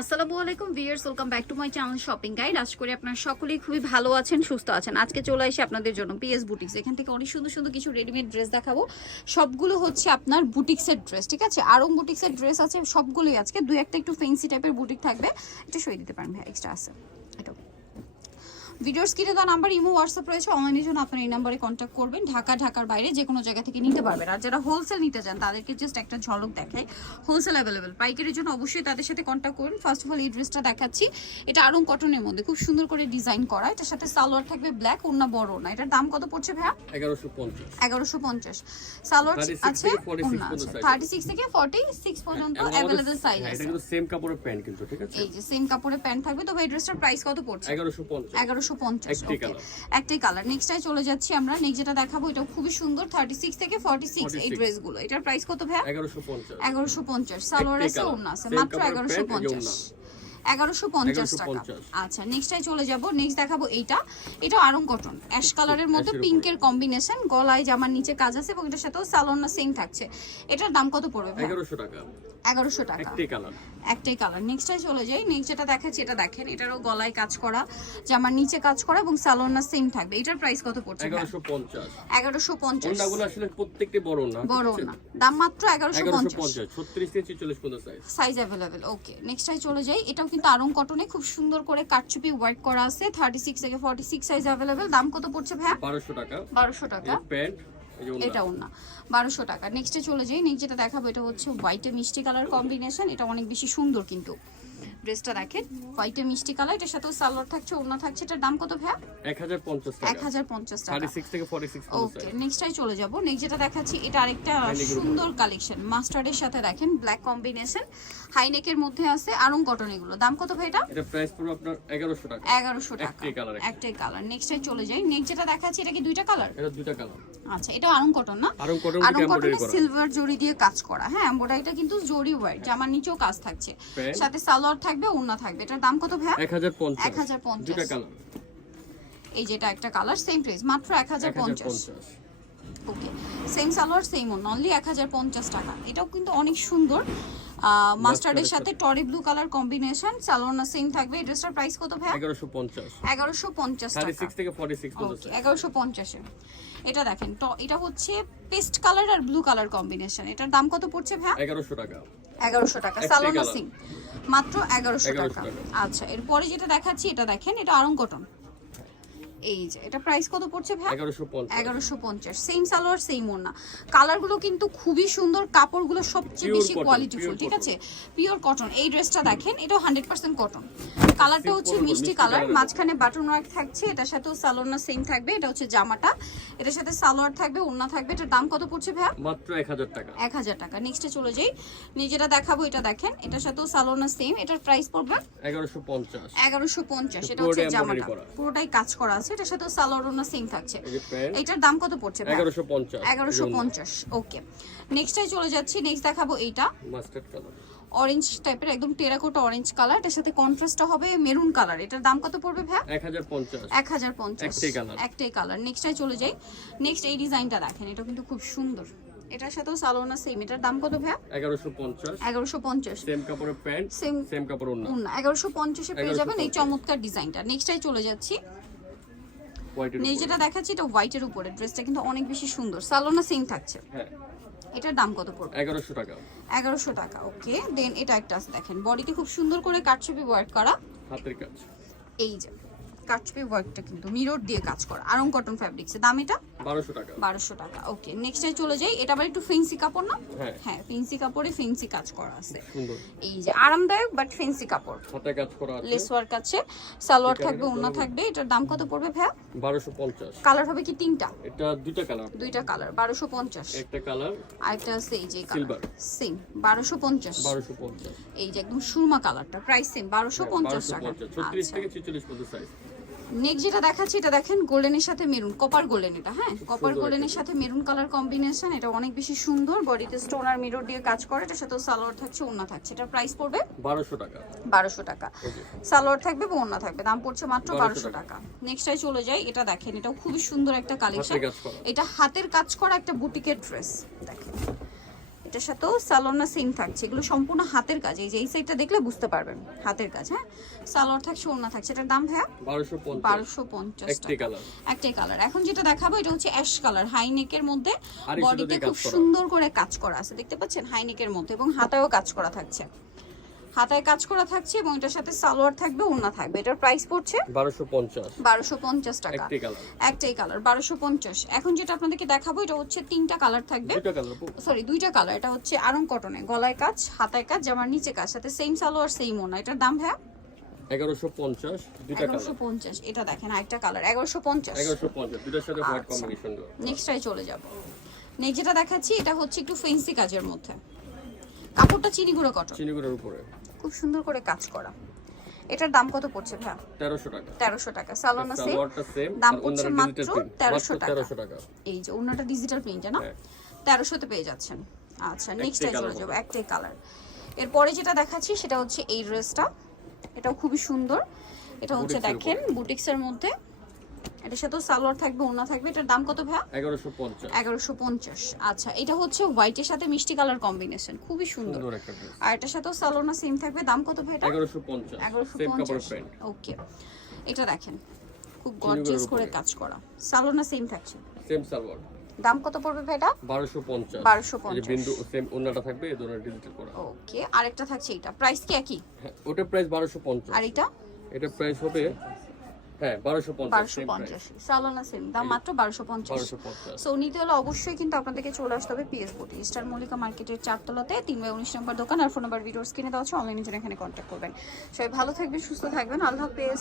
আসসালামু আলাইকুম viewers, welcome back to my channel shopping guide. আশা করি আপনারা সকলেই খুবই ভালো আছেন, সুস্থ আছেন। আজকে চলে আসি আপনাদের জন্য পিএস বুটিক্স। এখান থেকে অনেক সুন্দর সুন্দর কিছু রেডিমেড ড্রেস দেখাবো। সবগুলো হচ্ছে আপনার বুটিক্সের ড্রেস ঠিক আছে? আরং বুটিক্সের ড্রেস আছে, সবগুলোই আজকে। দু একটা একটু ফেন্সি টাইপের বুটিক থাকবে। এটা সই দিতে পারেন ভাই এক্সট্রা আছে। ভিডিওর স্ক্রিনে দেওয়া নাম্বার ইমো হোয়াটসঅ্যাপ রয়েছে। অনলাইনের জন্য আপনারা এই নাম্বারে কন্ট্যাক্ট করবেন। ঢাকা ঢাকার বাইরে যে কোনো জায়গা থেকে নিতে পারবেন। আর যারা হোলসেল নিতে চান তাদেরকে জাস্ট একটা ঝলক দেখায়। হোলসেল অ্যাভেলেবেল পাইকারির জন্য অবশ্যই তাদের সাথে কন্ট্যাক্ট করুন। ফার্স্ট অফ অল এই ড্রেসটা দেখাচ্ছি। এটা আরং কটনের মধ্যে। খুব সুন্দর করে ডিজাইন করা। এটার সাথে সালোয়ার থাকবে ব্ল্যাক ওনা বড় না এটার দাম কত পড়ছে ভাইয়া? এগারোশো পঞ্চাশ। সালোয়ার আছে 46 পর্যন্ত size থার্টি সিক্স থেকে ফর্টি সিক্স পর্যন্ত অ্যাভেলেবেল সাইজ হ্যাঁ, আছে। সেম কাপড়ের প্যান্ট কিন্তু ঠিক আছে? এই যে সেম কাপড়ের প্যান্ট থাকবে। তো ভাই ড্রেসটার প্রাইস কত পড়ছে? এগারোশো পঞ্চাশ একটাই কালার নেক্সটটাই চলে যাচ্ছি আমরা। নেক্সট যেটা দেখাবো এটা খুবই সুন্দর থার্টি সিক্স থেকে ফর্টি সিক্স এই 46 ড্রেসগুলো এটার প্রাইস কত ভাইয়া? এগারোশো পঞ্চাশ। সালোয়ার আছে ওড়না আছে মাত্র এগারোশো পঞ্চাশ। এগারোশো পঞ্চাশ টাকা। আচ্ছা নেক্সটটাই চলে যাব। নেক্সট দেখাবো এইটা। এটা আরং কটন অ্যাশ কালারের মধ্যে পিঙ্কের কম্বিনেশন গলায় জামার নিচে কাজ আছে এবং এটার সাথেও সালোয়ার সেম থাকছে। এটার দাম কত পড়বে এগারোশো টাকা। এগারোশো টাকা। একটাই কালার নেক্সটটাই চলে যাই। নেক্সট যেটা দেখাচ্ছি এটা দেখেন। এটারও গলায় কাজ করা জামার নিচে কাজ করা এবং সালোয়ার সেম থাকবে। এটার প্রাইস কত পড়ছে এগারোশো পঞ্চাশ। আসলে প্রত্যেকটি বড় না বড় না। দাম মাত্র এগারোশো পঞ্চাশ। ছত্রিশ সাইজ অ্যাভেলেবেল ওকে নেক্সটটাই চলে যাই। এটাও কিন্তু আরং কটনে খুব সুন্দর করে কাটচুপি ওয়ার্ক করা আছে। থার্টি সিক্স থেকে ফর্টি সিক্স সাইজ অ্যাভেলেবেল দাম কত পড়ছে ভাই বারোশো টাকা। বারোশো টাকা। প্যান্ট। এটাও না বারোশো টাকা। নেক্সটে চলে যাই। নেক্সট যেটা দেখাবো এটা হচ্ছে হোয়াইটে মিষ্টি কালার কম্বিনেশন এটা অনেক বেশি সুন্দর কিন্তু। ড্রেসটা দেখেন। হোয়াইটে মিষ্টি কালার এটার সাথেও সালোয়ার থাকছে ওড়না থাকছে। এটার দাম কত ভাইয়া? এক হাজার পঞ্চাশ এক টাকা হাজার পঞ্চাশ টাকা। থার্টি সিক্স থেকে ফর্টি সিক্স পর্যন্ত। ওকে সাইজ নেক্সটটাই চলে যাব। নেক্সট যেটা দেখাচ্ছি এটা আরেকটা সুন্দর কালেকশন মাস্টার্ডের সাথে দেখেন ব্ল্যাক কম্বিনেশন হাইনেকের মধ্যে আছে আরং কটন এগুলো। দাম কত ভাই এটা? এটা প্রাইস পড়বে আপনার এগারোশো টাকা। এগারোশো টাকা। একটাই কালার একটা। একটাই কালার নেক্সটটাই চলে যাই। নেক্সট যেটা দেখাচ্ছি এটা কি দুইটা কালার এটা দুটা কালার আচ্ছা এটা আরং কটন না? আরং কটন আরং কটনে সিলভার জরি দিয়ে কাজ করা। হ্যাঁ এমব্রয়ডারিটা কিন্তু জরি ওয়ার জামার নিচেও কাজ থাকছে। সাথে সালোয়ার থাকবে ওড়না থাকবে। এটার দাম কত হাজার পঞ্চাশ। 1050 দুটা কালার এই যেটা একটা কালার সেম প্রাইস মাত্র এক হাজার এক হাজার পঞ্চাশ। পঞ্চাশ okay same salwar same own only এক হাজার পঞ্চাশ টাকা। এটাও কিন্তু অনেক সুন্দর। মাস্টার্ডের সাথে টরি ব্লু কালার কম্বিনেশন সালোয়ার না সেম থাকবে। এই ড্রেসটার প্রাইস কত ভাই এগারোশো পঞ্চাশ। এগারোশো পঞ্চাশ থার্টি টাকা। সিক্স থেকে ফর্টি সিক্স পর্যন্ত। ওকে size। এগারোশো পঞ্চাশে। এটা দেখেন এটা হচ্ছে পেস্ট কালার আর ব্লু কালার কম্বিনেশন এটার দাম কত পড়ছে ভাই এগারোশো টাকা। এগারোশো টাকা সালোনা সিং। মাত্র এগারোশো টাকা। আচ্ছা এরপরে যেটা দেখাচ্ছি এটা দেখেন এটা আরং কটন এই যে এটা প্রাইস কত পড়ছে ভাই? এগারোশো পঞ্চাশ। এগারোশো পঞ্চাশ। সেম সালোয়ার সেম ওড়না। কালারগুলো কিন্তু খুবই সুন্দর কাপড়গুলো সবচেয়ে বেশি কোয়ালিটিফুল ঠিক আছে? পিওর কটন এই ড্রেসটা দেখেন হান্ড্রেড পার্সেন্ট কটন কালারটা হচ্ছে মিষ্টি কালার মাঝখানে বাটন ওয়ার্ক থাকছে এটার সাথেও সালোয়ার সেম থাকবে এটা হচ্ছে জামাটা। এটার সাথে সালোয়ার থাকবে ওড়না থাকবে এটার দাম কত পড়ছে ভাইয়া মাত্র এক হাজার টাকা। এক হাজার টাকা। নেক্সটে চলে যাই। নিজেরা দেখাবো এটা দেখেন এটার সাথেও সালোনা সেম এটার প্রাইস পড়বে? এগারোশো পঞ্চাশ। এগারোশো পঞ্চাশ এটা হচ্ছে জামাটা। পুরোটাই কাজ করা আছে এটার সাথেও সালোনা সেম থাকছে। এটার দাম কত পড়ছে ভাই? এগারোশো পঞ্চাশ। এগারোশো পঞ্চাশ ওকে নেক্সটটাই চলে যাচ্ছি নেক্সট দেখাবো এইটা। মাস্টার্ড কালার অরেঞ্জ টাইপের একদম টেরাকোটা অরেঞ্জ কালার এটার সাথে কন্ট্রাস্টটা হবে মেরুন কালার এটার দাম কত পড়বে ভাই? এক হাজার পঞ্চাশ। এক হাজার পঞ্চাশ। একটাই colour। একটাই কালার নেক্সটটাই চলে যাই। নেক্সট এই ডিজাইনটা দেখেন এটা কিন্তু খুব সুন্দর। এটার সাথেও সালোনা সেম এটার দাম কত ভাই? এগারোশো পঞ্চাশ। এগারোশো পঞ্চাশ। সেম কাপড়ের প্যান্ট সেম সেম কাপড় ওড়না। না এগারোশো পঞ্চাশে পেয়ে যাবেন এই চমৎকার ডিজাইনটা নেক্সটটাই চলে যাচ্ছি। হোয়াইটের যেটা দেখাচ্ছি এটা হোয়াইটের উপরে। ড্রেসটা কিন্তু অনেক বেশি সুন্দর। সালোনা সেম থাকছে। হ্যাঁ। এটার দাম কত পড়বে? এগারোশো টাকা। 1100 টাকা ওকে দেন এটা একটা দেখেন। বডিতে খুব সুন্দর করে কাটছবি ওয়ার্ক করা। হাতের কাজ। এই যে। কাটছবি ওয়ার্কটা কিন্তু মিরর দিয়ে কাজ করা। আরং কটন ফ্যাব্রিক্সের দাম এটা? বারোশো টাকা। বারোশো টাকা ওকে নেক্সটে চলে যাই। এটা আবার একটু ফেন্সি কাপড় না? হ্যাঁ। হ্যাঁ ফেন্সি কাপড়ে ফেন্সি কাজ করা আছে। সুন্দর। এই যে আরামদায়ক বাট ফেন্সি কাপড়। হাতে কাজ করা আছে। লেস ওয়ার্ক আছে সালোয়ার থাকবে ওড়না থাকবে। এটার দাম কত পড়বে বারোশো পঞ্চাশ। কালার হবে কি তিনটা? এটা দুইটা কালার দুইটা কালার বারোশো পঞ্চাশ। একটা কালার আরেকটা আছে এই যে Silver। সেম বারোশো পঞ্চাশ। বারোশো পঞ্চাশ। এই যে একদম সুরমা কালারটা প্রাইস সেম বারোশো পঞ্চাশ বারোশো টাকা। পঞ্চাশ। ছত্রিশ আচ্ছা। থেকে ছেচল্লিশ পর্যন্ত সাইজ নেক্সট যেটা দেখাচ্ছি এটা দেখেন গোল্ডেনের সাথে মেরুন কপার গোল্ডেন এটা হ্যাঁ? কপার গোল্ডেনের সাথে মেরুন কালার কম্বিনেশন এটা অনেক বেশি সুন্দর বডিতে স্টোন আর মিরর দিয়ে কাজ করে এটার সাথেও সালোয়ার থাকছে ওড়না থাকছে। এটা প্রাইস পড়বে বারোশো টাকা। বারোশো টাকা। সালোয়ার থাকবে বা ওড়না থাকবে দাম পড়ছে মাত্র 1200 বারোশো টাকা। নেক্সটাই চলে যাই এটা দেখেন এটাও খুবই সুন্দর একটা কালেকশন এটা হাতের কাজ করা একটা বুটিকের ড্রেস দেখেন। এটার সাথেও সালোয়ার সেম থাকছে। এগুলো সম্পূর্ণ হাতের কাজ। এই যে এই সাইডটা দেখলে বুঝতে পারবেন হাতের কাজ হ্যাঁ? সালোয়ার থাকছে ওড়না থাকছে। এটার দাম ভাইয়া? বারোশো পঞ্চাশ। একটাই কালার এখন যেটা দেখাবো এটা হচ্ছে অ্যাশ কালার হাই নেকের মধ্যে বডিটা বডিতে খুব সুন্দর করে কাজ করা আছে। দেখতে পাচ্ছেন? হাই নেকের মধ্যে এবং হাতায়ও কাজ করা থাকছে। হাতায় কাজ করা থাকছে এবং এটার সাথে সালোয়ার থাকবে ওড়না থাকবে। এটার প্রাইস পড়ছে বারোশো পঞ্চাশ। বারোশো পঞ্চাশ টাকা। একটি কালার একটাই কালার বারোশো পঞ্চাশ। এখন যেটা আপনাদেরকে দেখাবো এটা হচ্ছে তিনটা কালার থাকবে। দুটো কালার সরি দুইটা কালার এটা হচ্ছে আরং কটনে গলায় কাজ হাতায় কাজ জামার নিচে কাজ সাথে সেম সালোয়ার সেম ওনা এটার দাম হ্যাঁ এগারোশো পঞ্চাশ এগারোশো কালার পঞ্চাশ এটা দেখেন আরেকটা কালার এগারোশো পঞ্চাশ। এগারোশো সাথে হোয়াইট। কম্বিনেশন নেক্সটটাই চলে যাব। নেক্সট যেটা দেখাচ্ছি এটা হচ্ছে একটু ফেন্সি কাজের মধ্যে। কাপড়টা চিনি গুঁড়ো কটন। চিনিগুড়ের উপরে। খুব সুন্দর করে কাজ করা। এটার দাম কত পড়ছে ভাইয়া? তেরোশো টাকা। তেরোশো টাকা। সালোনা সেম দাম পড়ছে মাত্র 1300 টাকা। এই যে অন্যটা ডিজিটাল প্রিন্ট না? হ্যাঁ। তেরোশোতে পেয়ে যাচ্ছেন। আচ্ছা নেক্সটটাই চলে colour যাব একটাই কালার এরপরে যেটা দেখাচ্ছি সেটা হচ্ছে এই ড্রেসটা এটাও খুবই সুন্দর। এটা হচ্ছে দেখেন বুটিক্সের মধ্যে এটার সাথেও সালোয়ার থাকবে ওড়না থাকবে। এটার দাম কত ভাইয়া? এগারোশো পঞ্চাশ। এগারোশো পঞ্চাশ। আচ্ছা এটা হচ্ছে হোয়াইটের সাথে মিষ্টি কালার কম্বিনেশন খুবই সুন্দর। আর এটার সাথেও সালোনা সেম থাকবে। দাম কত ভাই এটা? এগারোশো পঞ্চাশ এগারোশো পঞ্চাশ। ওকে এটা দেখেন খুব গর্জিয়াস করে কাজ করা। সালোনা সেম থাকছে? সেম সালোয়ার। দাম কত পড়বে ভাই এটা? বারোশো পঞ্চাশ। 1250 এই বিন্দু সেম অন্যটা থাকবে এই ধরনের ডিজিটাল করা। ওকে আরেকটা থাকছে এটা প্রাইস কি একই? ওটার প্রাইস বারোশো পঞ্চাশ। আর এটা এটা প্রাইস হবে হ্যাঁ সালোনা সেম দাম মাত্র বারোশো পঞ্চাশ। বারোশো পঞ্চাশ। সো নিতে হলে অবশ্যই কিন্তু আপনাদেরকে চলে আসতে হবে পিএস বুটি স্টার মল্লিকা মার্কেটের চারতলাতে তিন বাই উনিশ নম্বর দোকান। আর ফোন নাম্বার ভিডিওস কিনে দেওয়া আছে এখানে কন্ট্যাক্ট করবেন। সবাই ভালো থাকবেন সুস্থ থাকবেন। আল্লাহ হাফেজ।